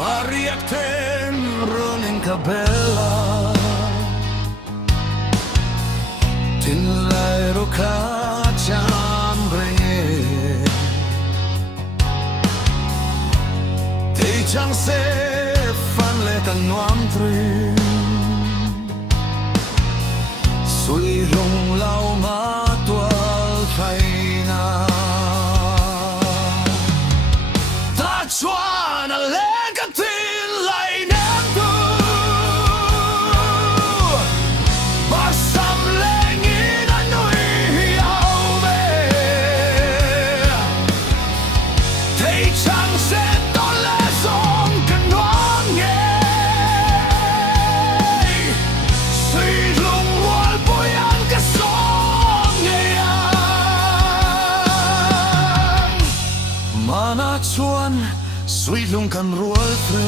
Mariaten rolling cabella Tin l'aero cacciambre Te chẳng sẽ phan lệ tầng noam trì Suy rung lau má tual thay na Ta chua na lên cả tin lại ném tu Bà xăm lên nghĩ đã nuôi hiếu về Thế chẳng sẽ tốt lẽ dòng cần hoang nghe Suy rung wal bôi ăn cả sông nghe Mana chuan suy lung kan rual tre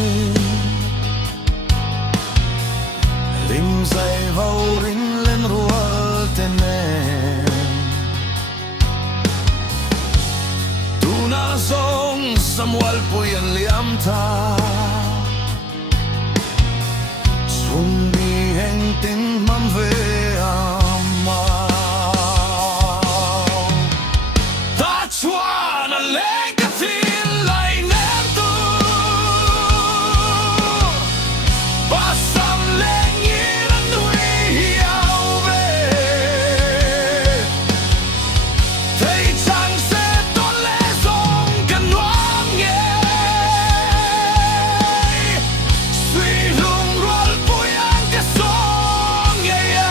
Lim dày vào rin lên rual tenen Tu na zong samual puyan liam ta Sun bi heng tin man ve ama Ta chua na lên cả tin lại ném tu Bà xăm lên nghĩ là nuôi hiếu về Thế chẳng sẽ tốt lẽ dòng cần hoang nghe Suy rung ruột vui ăn cái sông nghe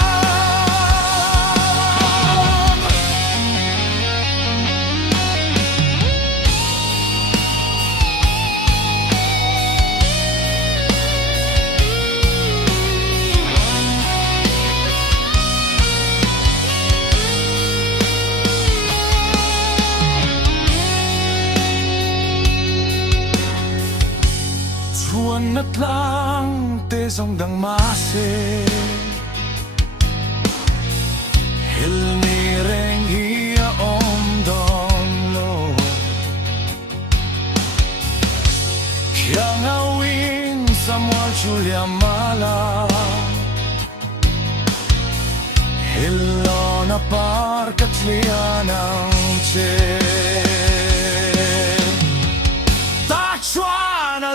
Chuan nat lang te dòng đằng má se Hil ni reng hia om dong lo Kia ngawin samual chulia mala Hilo na par katlia ng che Ta chua na